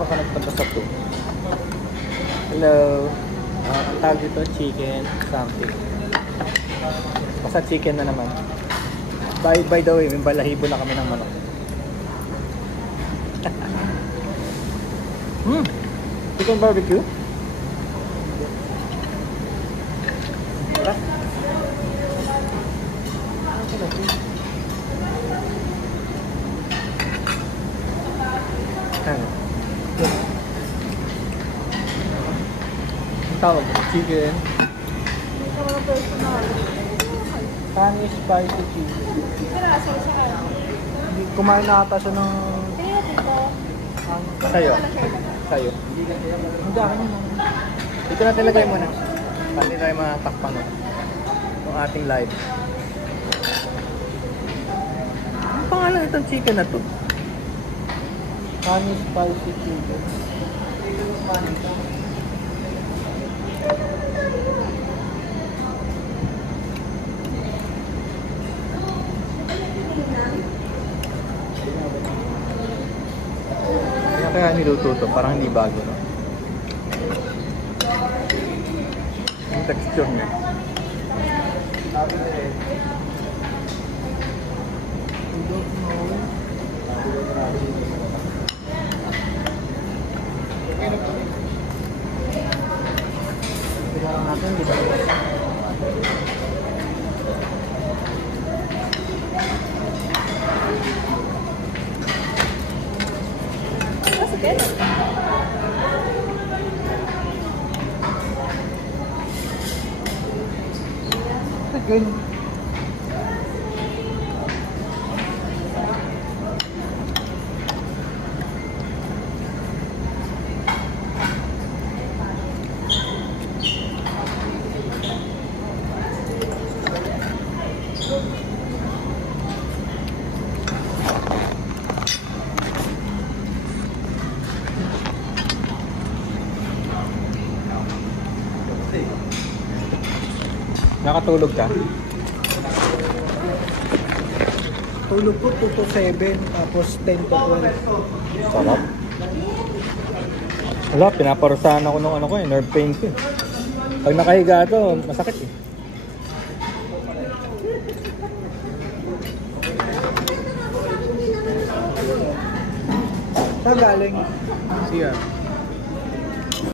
baka nagpunta sa 2. Hello. Ang tawag dito, chicken something. Basta chicken na naman. By the way, may balahibo na kami ng manok. Chicken barbecue? Sarap. Tawag ko, chicken. Spanish spicy chicken. Kumain na ata siya ng... Sa'yo. Sa'yo. Ang dami naman. Dito natin lagay muna. Pati tayo matakpan mo. Itong ating live. Ang pangalan itong chicken na to? Spanish spicy chicken. Kaya niluto to, parang hindi bago, no? Yung texture niya. Kailangan natin dito. Again. Nakatulog ka? Tulog ko 2 to 7, tapos 10 to 12. Sarap. Wala, pinaparusahan ako ng ano ko eh, nerve pain ko eh. Pag nakahiga to, masakit eh. Saan galing? Siya.